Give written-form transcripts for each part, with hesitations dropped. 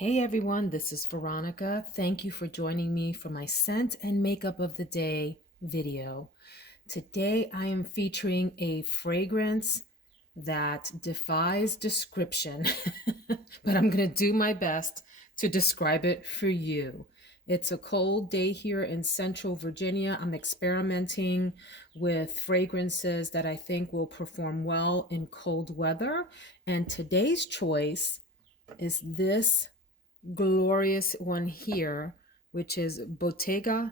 Hey everyone, this is Veronica. Thank you for joining me for my scent and makeup of the day video. Today I am featuring a fragrance that defies description, but I'm going to do my best to describe it for you. It's a cold day here in Central Virginia. I'm experimenting with fragrances that I think will perform well in cold weather. And today's choice is this glorious one here, which is Bottega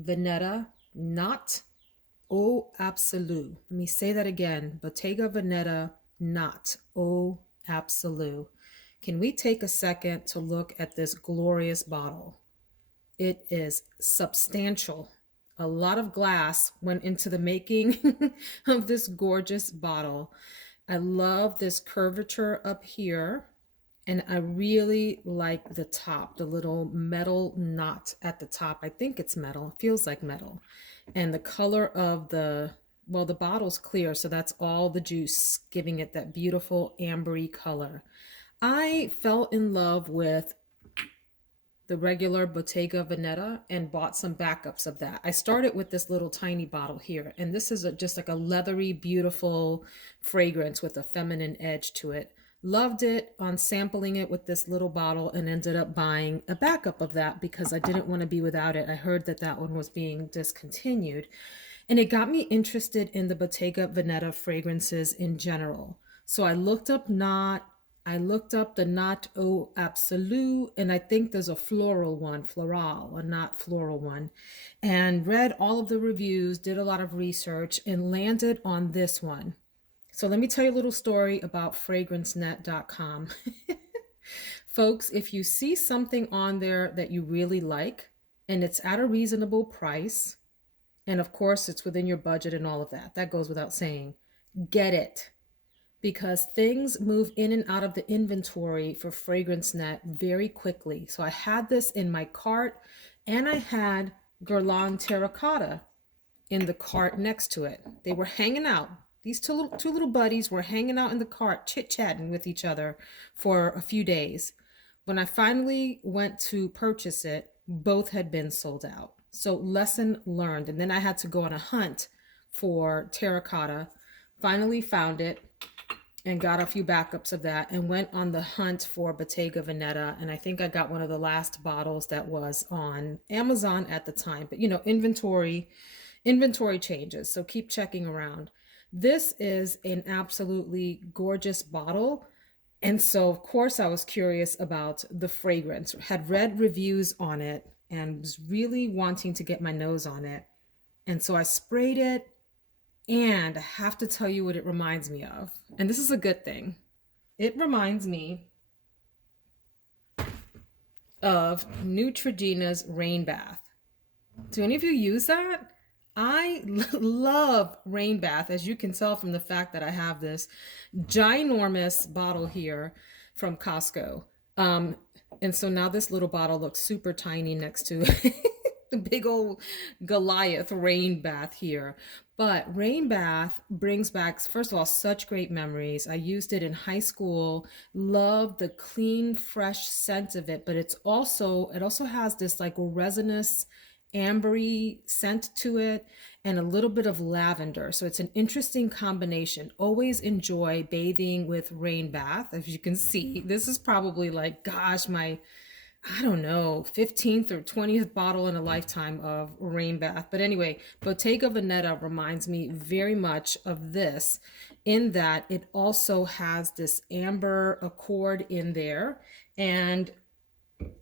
Veneta, not Eau Absolue. Let me say that again. Bottega Veneta, not Eau Absolue. Can we take a second to look at this glorious bottle? It is substantial. A lot of glass went into the making of this gorgeous bottle. I love this curvature up here. And I really like the top, the little metal knot at the top. I think it's metal. It feels like metal. And the color of the bottle's clear, so that's all the juice, giving it that beautiful ambery color. I fell in love with the regular Bottega Veneta and bought some backups of that. I started with this little tiny bottle here, and this is just like a leathery, beautiful fragrance with a feminine edge to it. Loved it on sampling it with this little bottle and ended up buying a backup of that because I didn't want to be without it. I heard that that one was being discontinued. And it got me interested in the Bottega Veneta fragrances in general. So I looked up the Not Eau Absolue, and I think there's a floral one, floral, a not floral one, and read all of the reviews, did a lot of research, and landed on this one. So let me tell you a little story about fragrancenet.com. Folks, if you see something on there that you really like and it's at a reasonable price, and of course it's within your budget and all of that, that goes without saying, get it. Because things move in and out of the inventory for FragranceNet very quickly. So I had this in my cart and I had Guerlain Terracotta in the cart next to it. They were hanging out. These two little buddies were hanging out in the cart, chit-chatting with each other for a few days. When I finally went to purchase it, both had been sold out. So lesson learned. And then I had to go on a hunt for terracotta. Finally found it and got a few backups of that and went on the hunt for Bottega Veneta. And I think I got one of the last bottles that was on Amazon at the time. But you know, inventory changes. So keep checking around. This is an absolutely gorgeous bottle. And so, of course, I was curious about the fragrance, had read reviews on it, and was really wanting to get my nose on it. And so I sprayed it, and I have to tell you what it reminds me of. And this is a good thing. It reminds me of Neutrogena's Rain Bath. Do any of you use that? I love Rain Bath, as you can tell from the fact that I have this ginormous bottle here from Costco. And so now this little bottle looks super tiny next to the big old Goliath Rain Bath here. But Rain Bath brings back, first of all, such great memories. I used it in high school, loved the clean, fresh scent of it, but it also has this like resinous, ambery scent to it and a little bit of lavender. So it's an interesting combination. Always enjoy bathing with Rain Bath. As you can see, this is probably like, gosh, my, I don't know, 15th or 20th bottle in a lifetime of Rain Bath. But anyway, Bottega Veneta reminds me very much of this in that it also has this amber accord in there and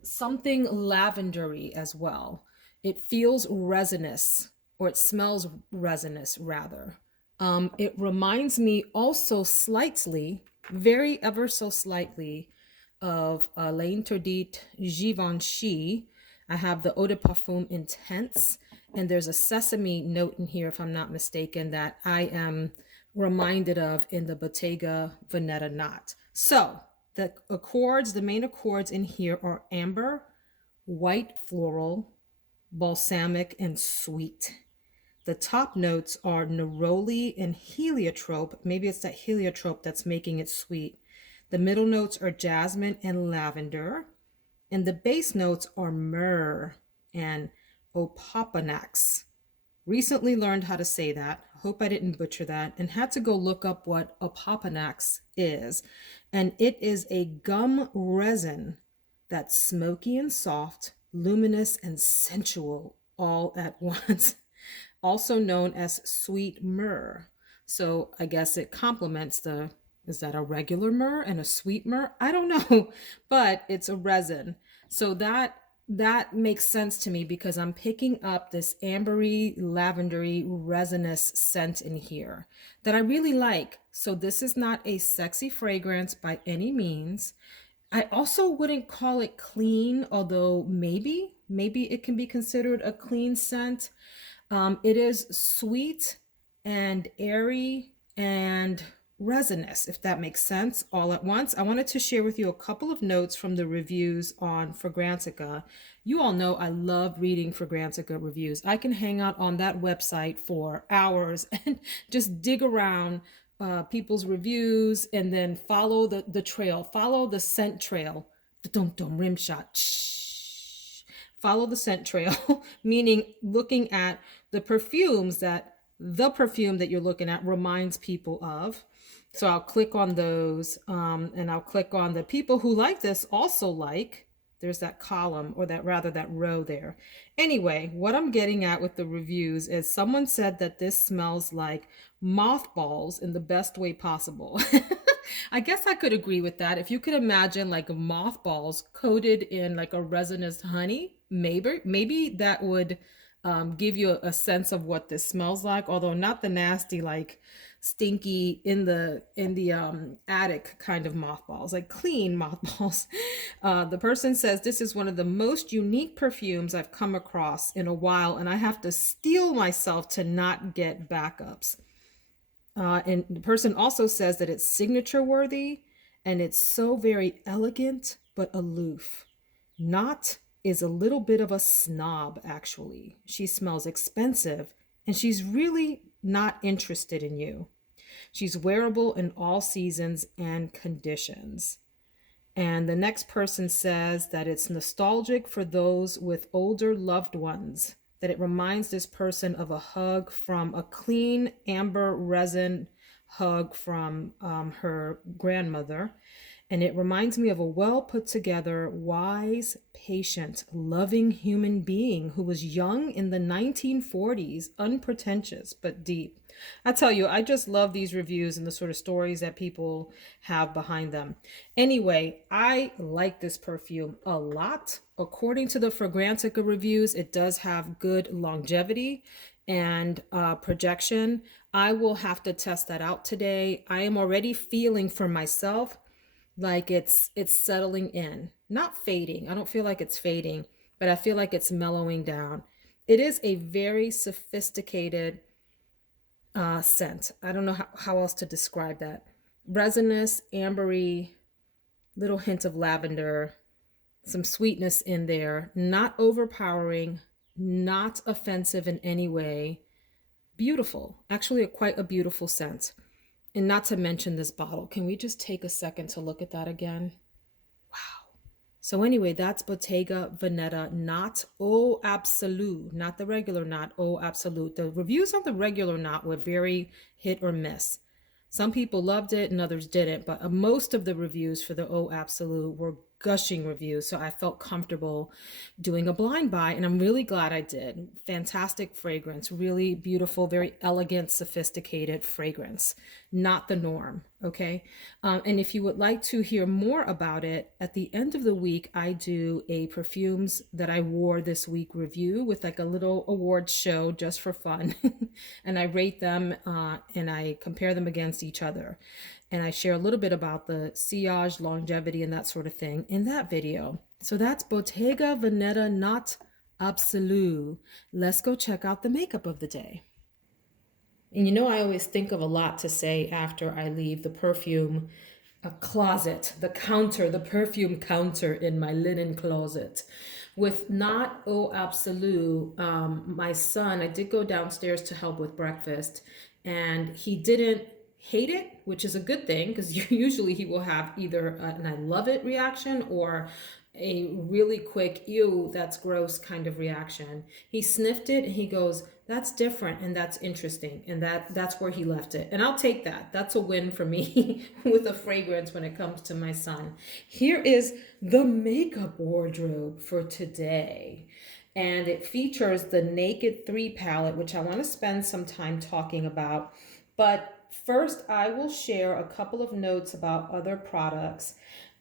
something lavendery as well. It feels resinous, or it smells resinous rather. It reminds me also slightly, very ever so slightly, of L'Interdit Givenchy. I have the Eau de Parfum Intense, and there's a sesame note in here, if I'm not mistaken, that I am reminded of in the Bottega Veneta knot. So the accords, the main accords in here are amber, white floral, balsamic, and sweet. The top notes are neroli and heliotrope. Maybe it's that heliotrope that's making it sweet. The middle notes are jasmine and lavender. And the base notes are myrrh and opopanax. Recently learned how to say that. Hope I didn't butcher that, and had to go look up what opopanax is. And it is a gum resin that's smoky and soft, luminous and sensual all at once, also known as sweet myrrh. So I guess it complements the, is that a regular myrrh and a sweet myrrh? I don't know, but it's a resin. So that makes sense to me because I'm picking up this ambery, lavendery, resinous scent in here that I really like. So this is not a sexy fragrance by any means. I also wouldn't call it clean, although maybe it can be considered a clean scent. It is sweet and airy and resinous, if that makes sense, all at once. I wanted to share with you a couple of notes from the reviews on Fragrantica. You all know I love reading Fragrantica reviews. I can hang out on that website for hours and just dig around people's reviews and then follow the trail, follow the scent trail. Dum rim shot. Shh. Follow the scent trail, meaning looking at the perfumes that the perfume that you're looking at reminds people of. So I'll click on those and I'll click on the people who like this also like. There's that column, or that rather that row there. Anyway, what I'm getting at with the reviews is someone said that this smells like mothballs in the best way possible. I guess I could agree with that. If you could imagine like mothballs coated in like a resinous honey, maybe that would give you a sense of what this smells like, although not the nasty, like stinky in the attic kind of mothballs, like clean mothballs. The person says this is one of the most unique perfumes I've come across in a while, and I have to steel myself to not get backups. And the person also says that it's signature worthy and it's so very elegant but aloof. Not is a little bit of a snob, actually. She smells expensive and she's really not interested in you. She's wearable in all seasons and conditions. And the next person says that it's nostalgic for those with older loved ones, that it reminds this person of a hug from a clean amber resin hug from her grandmother. And it reminds me of a well put together, wise, patient, loving human being who was young in the 1940s, unpretentious but deep. I tell you, I just love these reviews and the sort of stories that people have behind them. Anyway, I like this perfume a lot. According to the Fragrantica reviews, it does have good longevity and projection. I will have to test that out today. I am already feeling for myself like it's settling in, not fading. I don't feel like it's fading, but I feel like it's mellowing down. It is a very sophisticated scent. I don't know how else to describe that. Resinous, ambery, little hint of lavender, some sweetness in there, not overpowering, not offensive in any way. Beautiful, actually quite a beautiful scent. And not to mention this bottle. Can we just take a second to look at that again? Wow. So anyway, that's Bottega Veneta, not Eau Absolue, not the regular not Eau Absolute. The reviews on the regular not were very hit or miss. Some people loved it and others didn't, but most of the reviews for the Eau Absolute were gushing reviews, so I felt comfortable doing a blind buy, and I'm really glad I did. Fantastic fragrance, really beautiful, very elegant, sophisticated fragrance. Not the norm, okay? And if you would like to hear more about it, at the end of the week, I do a perfumes that I wore this week review with like a little awards show just for fun. And I rate them and I compare them against each other. And I share a little bit about the sillage, longevity, and that sort of thing in that video. So that's Bottega Veneta Not Absolue. Let's go check out the makeup of the day. And you know, I always think of a lot to say after I leave the perfume closet, the counter, the perfume counter in my linen closet. With Not Eau Absolue, my son, I did go downstairs to help with breakfast, and he didn't hate it, which is a good thing because usually he will have either an I love it reaction or a really quick, ew, that's gross kind of reaction. He sniffed it and he goes, that's different and that's interesting. And that's where he left it. And I'll take that. That's a win for me with a fragrance when it comes to my son. Here is the makeup wardrobe for today. And it features the Naked 3 palette, which I want to spend some time talking about. But first, I will share a couple of notes about other products.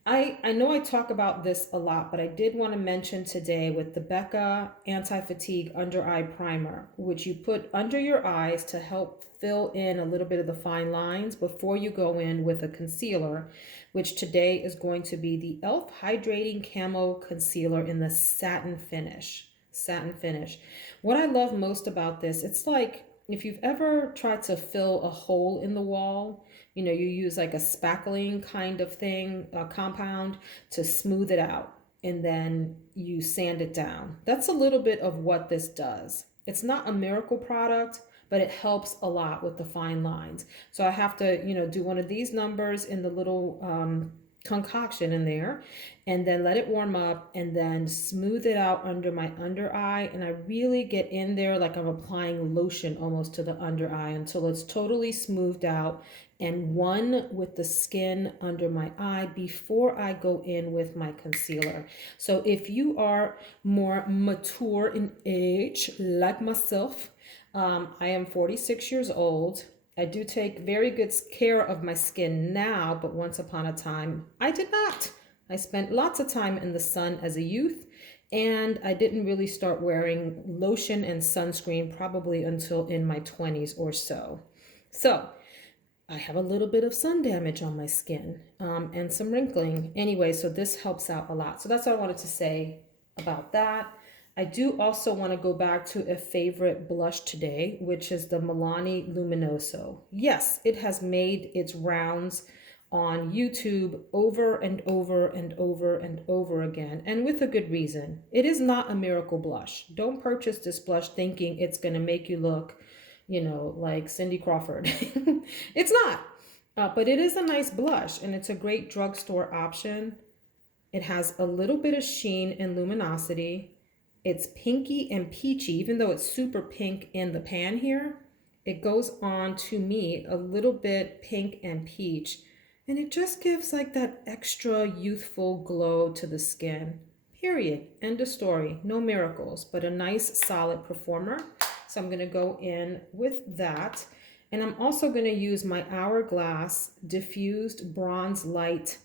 I know I talk about this a lot, but I did want to mention today with the Becca Anti-Fatigue Under Eye Primer, which you put under your eyes to help fill in a little bit of the fine lines before you go in with a concealer, which today is going to be the e.l.f. Hydrating Camo Concealer in the satin finish. Satin finish. What I love most about this, it's like if you've ever tried to fill a hole in the wall, you use like a spackling kind of thing, a compound to smooth it out, and then you sand it down. That's a little bit of what this does. It's not a miracle product, but it helps a lot with the fine lines. So I have to, do one of these numbers in the little concoction in there, and then let it warm up and then smooth it out under my under eye. And I really get in there like I'm applying lotion almost to the under eye until it's totally smoothed out and one with the skin under my eye before I go in with my concealer. So if you are more mature in age like myself, I am 46 years old. I do take very good care of my skin now, but once upon a time, I did not. I spent lots of time in the sun as a youth, and I didn't really start wearing lotion and sunscreen probably until in my 20s or so. So I have a little bit of sun damage on my skin and some wrinkling. Anyway, so this helps out a lot. So that's what I wanted to say about that. I do also want to go back to a favorite blush today, which is the Milani Luminoso. Yes, it has made its rounds on YouTube over and over and over and over again, and with a good reason. It is not a miracle blush. Don't purchase this blush thinking it's going to make you look, like Cindy Crawford. It's not, but it is a nice blush, and it's a great drugstore option. It has a little bit of sheen and luminosity. It's pinky and peachy, even though it's super pink in the pan here. It goes on, to me, a little bit pink and peach. And it just gives like that extra youthful glow to the skin. Period. End of story. No miracles, but a nice solid performer. So I'm going to go in with that. And I'm also going to use my Hourglass Diffused Bronze Light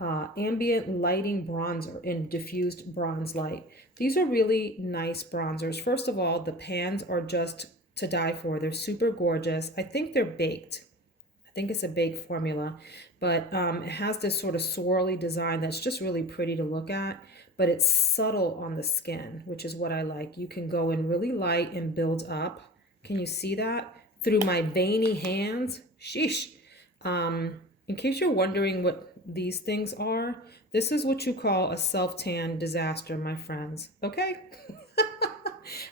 Ambient Lighting Bronzer in Diffused Bronze Light. These are really nice bronzers. First of all, the pans are just to die for. They're super gorgeous. I think they're baked. I think it's a baked formula, but it has this sort of swirly design that's just really pretty to look at, but it's subtle on the skin, which is what I like. You can go in really light and build up. Can you see that? Through my veiny hands. Sheesh. In case you're wondering what these things are, this is what you call a self-tan disaster, my friends. Okay?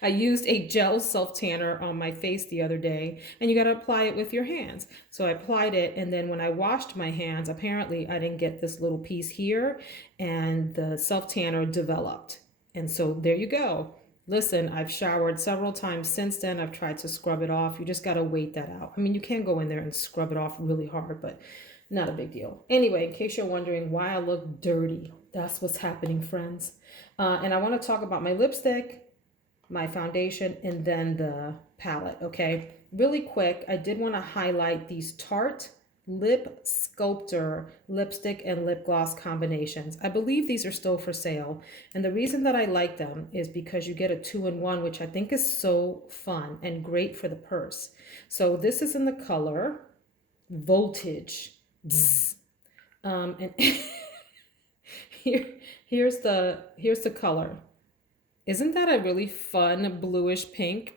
I used a gel self-tanner on my face the other day, and you got to apply it with your hands. So I applied it, and then when I washed my hands, apparently I didn't get this little piece here, and the self-tanner developed. And so there you go. Listen, I've showered several times since then. I've tried to scrub it off. You just got to wait that out. I mean, you can go in there and scrub it off really hard, but not a big deal. Anyway, in case you're wondering why I look dirty, that's what's happening, friends. And I want to talk about my lipstick, my foundation, and then the palette, okay? Really quick, I did want to highlight these Tarte Lip Sculptor lipstick and lip gloss combinations. I believe these are still for sale. And the reason that I like them is because you get a 2-in-1, which I think is so fun and great for the purse. So this is in the color Voltage. And here's the color. Isn't that a really fun bluish pink?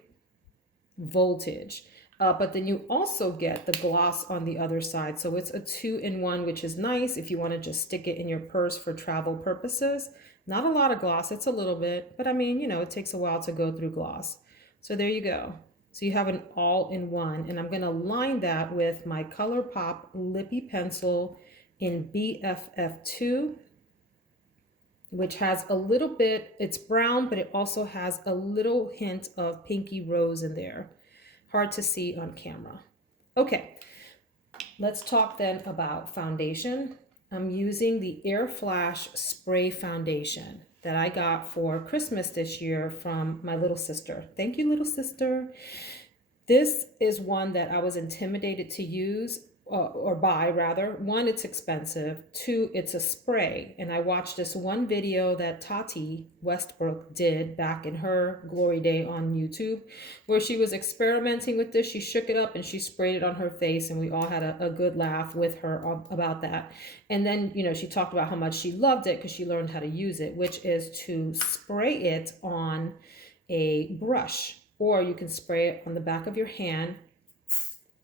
Voltage. But then you also get the gloss on the other side. So it's a 2-in-1, which is nice if you want to just stick it in your purse for travel purposes. Not a lot of gloss, it's a little bit, but I mean, it takes a while to go through gloss. So there you go. So you have an all-in-one, and I'm going to line that with my ColourPop Lippy Pencil in BFF2. which has a little bit, it's brown, but it also has a little hint of pinky rose in there. Hard to see on camera. Okay, let's talk then about foundation. I'm using the AirFlash Spray Foundation that I got for Christmas this year from my little sister. Thank you, little sister. This is one that I was intimidated to use or buy rather. One, it's expensive. Two, it's a spray. And I watched this one video that Tati Westbrook did back in her glory day on YouTube, where she was experimenting with this. She shook it up and she sprayed it on her face, and we all had a good laugh with her about that. And then, you know, she talked about how much she loved it because she learned how to use it, which is to spray it on a brush, or you can spray it on the back of your hand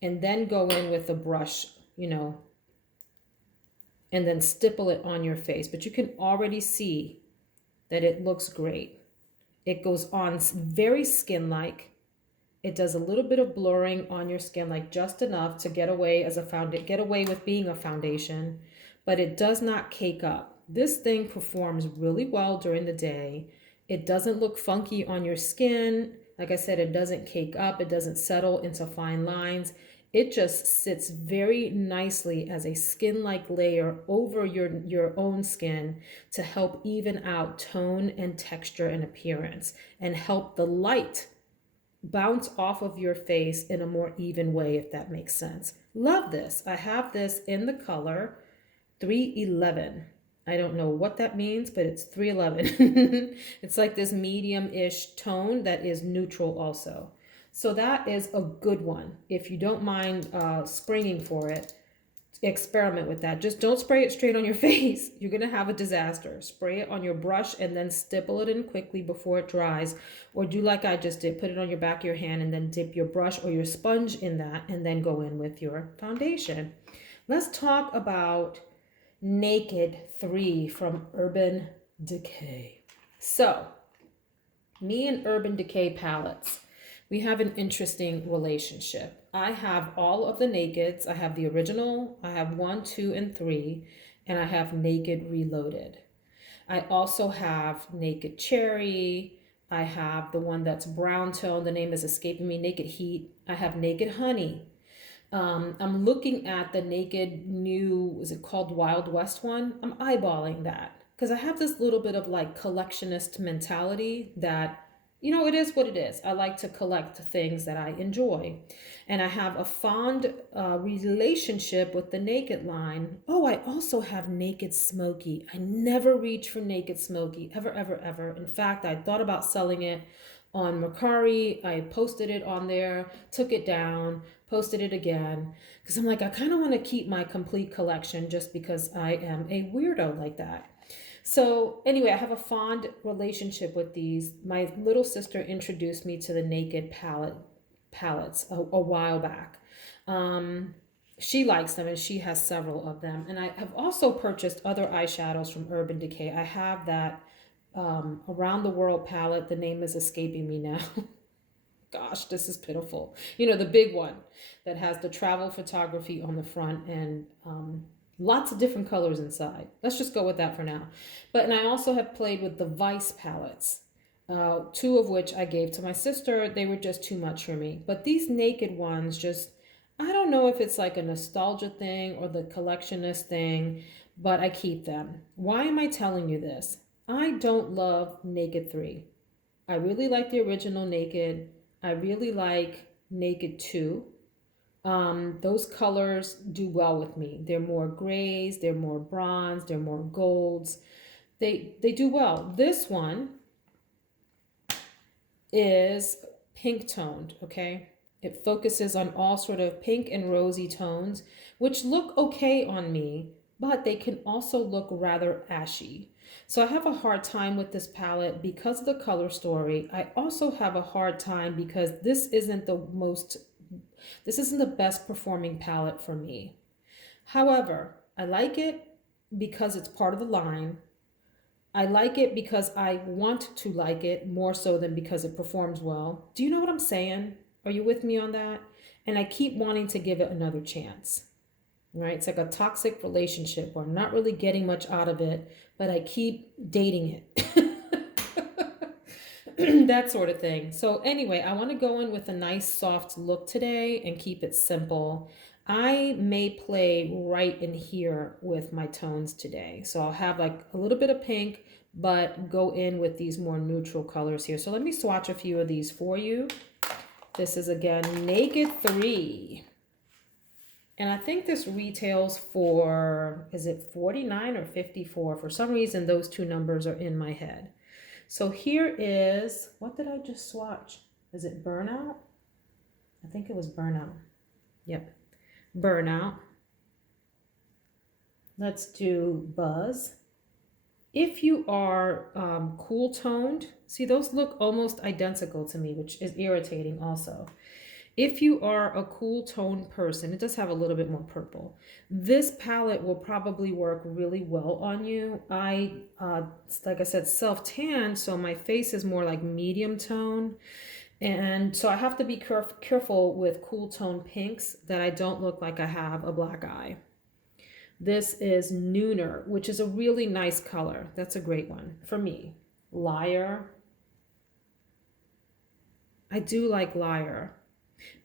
and then go in with a brush, you know, and then stipple it on your face. But you can already see that it looks great. It goes on very skin-like. It does a little bit of blurring on your skin, like just enough to get away with being a foundation, but it does not cake up. This thing performs really well during the day. It doesn't look funky on your skin. Like I said, it doesn't cake up. It doesn't settle into fine lines. It just sits very nicely as a skin-like layer over your own skin to help even out tone and texture and appearance, and help the light bounce off of your face in a more even way, if that makes sense. Love this. I have this in the color 311. I don't know what that means, but it's 311. It's like this medium-ish tone that is neutral also. So that is a good one. If you don't mind springing for it, experiment with that. Just don't spray it straight on your face. You're going to have a disaster. Spray it on your brush and then stipple it in quickly before it dries. Or do like I just did. Put it on your back of your hand and then dip your brush or your sponge in that and then go in with your foundation. Let's talk about Naked 3 from Urban Decay. So, me and Urban Decay palettes, we have an interesting relationship. I have all of the Nakeds. I have the original, I have 1, 2, and 3, and I have Naked Reloaded. I also have Naked Cherry. I have the one that's brown tone. The name is escaping me, Naked Heat. I have Naked Honey. I'm looking at the Naked new, is it called Wild West one? I'm eyeballing that because I have this little bit of like collectionist mentality that, you know, it is what it is. I like to collect things that I enjoy. And I have a fond relationship with the Naked line. Oh, I also have Naked Smoky. I never reach for Naked Smoky, ever, ever, ever. In fact, I thought about selling it on Mercari. I posted it on there, took it down, posted it again. Because I'm like, I kind of want to keep my complete collection just because I am a weirdo like that. So anyway, I have a fond relationship with these. My little sister introduced me to the Naked palettes a while back. She likes them and she has several of them. And I have also purchased other eyeshadows from Urban Decay. I have that Around the World palette. The name is escaping me now. Gosh, this is pitiful. You know, the big one that has the travel photography on the front and lots of different colors inside. Let's just go with that for now. And I also have played with the Vice palettes, 2 of which I gave to my sister. They were just too much for me. But these Naked ones just, I don't know if it's like a nostalgia thing or the collectionist thing, but I keep them. Why am I telling you this? I don't love Naked 3. I really like the original Naked. I really like Naked 2. Those colors do well with me. They're more grays, they're more bronze, they're more golds. They do well. This one is pink toned, okay? It focuses on all sort of pink and rosy tones, which look okay on me, but they can also look rather ashy. So I have a hard time with this palette because of the color story. I also have a hard time because this isn't the best performing palette for me. However, I like it because it's part of the line. I like it because I want to like it more so than because it performs well. Do you know what I'm saying? Are you with me on that? And I keep wanting to give it another chance. Right? It's like a toxic relationship where I'm not really getting much out of it, but I keep dating it. That sort of thing. So anyway, I want to go in with a nice soft look today and keep it simple. I may play right in here with my tones today. So I'll have like a little bit of pink, but go in with these more neutral colors here. So let me swatch a few of these for you. This is again Naked 3. And I think this retails for, is it 49 or 54? For some reason, those two numbers are in my head. So here is, what did I just swatch? Is it Burnout? I think it was Burnout. Yep, Burnout. Let's do Buzz. If you are cool toned, see those look almost identical to me, which is irritating also. If you are a cool toned person, it does have a little bit more purple. This palette will probably work really well on you. I, like I said, self-tan, so my face is more like medium tone. And so I have to be careful with cool tone pinks that I don't look like I have a black eye. This is Nooner, which is a really nice color. That's a great one for me. Liar. I do like Liar.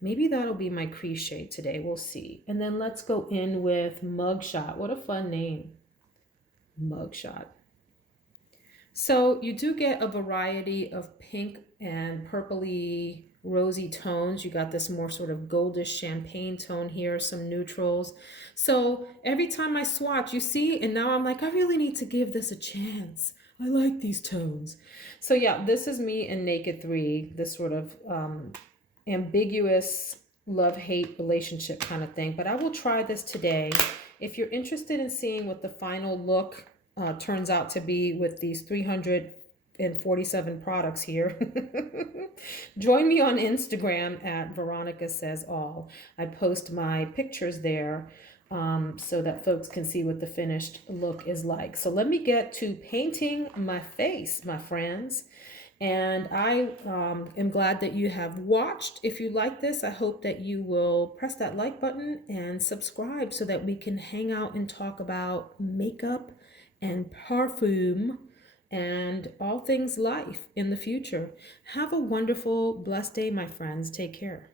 Maybe that'll be my crease shade today. We'll see. And then let's go in with Mugshot. What a fun name. Mugshot. So you do get a variety of pink and purpley rosy tones. You got this more sort of goldish champagne tone here, some neutrals. So every time I swatch, you see, and now I'm like, I really need to give this a chance. I like these tones. So yeah, this is me in Naked 3, this sort of ambiguous love-hate relationship kind of thing. But I will try this today. If you're interested in seeing what the final look turns out to be with these 347 products here, join me on Instagram at Veronica Says All. I post my pictures there so that folks can see what the finished look is like. So let me get to painting my face, my friends. And I am glad that you have watched. If you like this, I hope that you will press that like button and subscribe so that we can hang out and talk about makeup and perfume and all things life in the future. Have a wonderful, blessed day, my friends. Take care.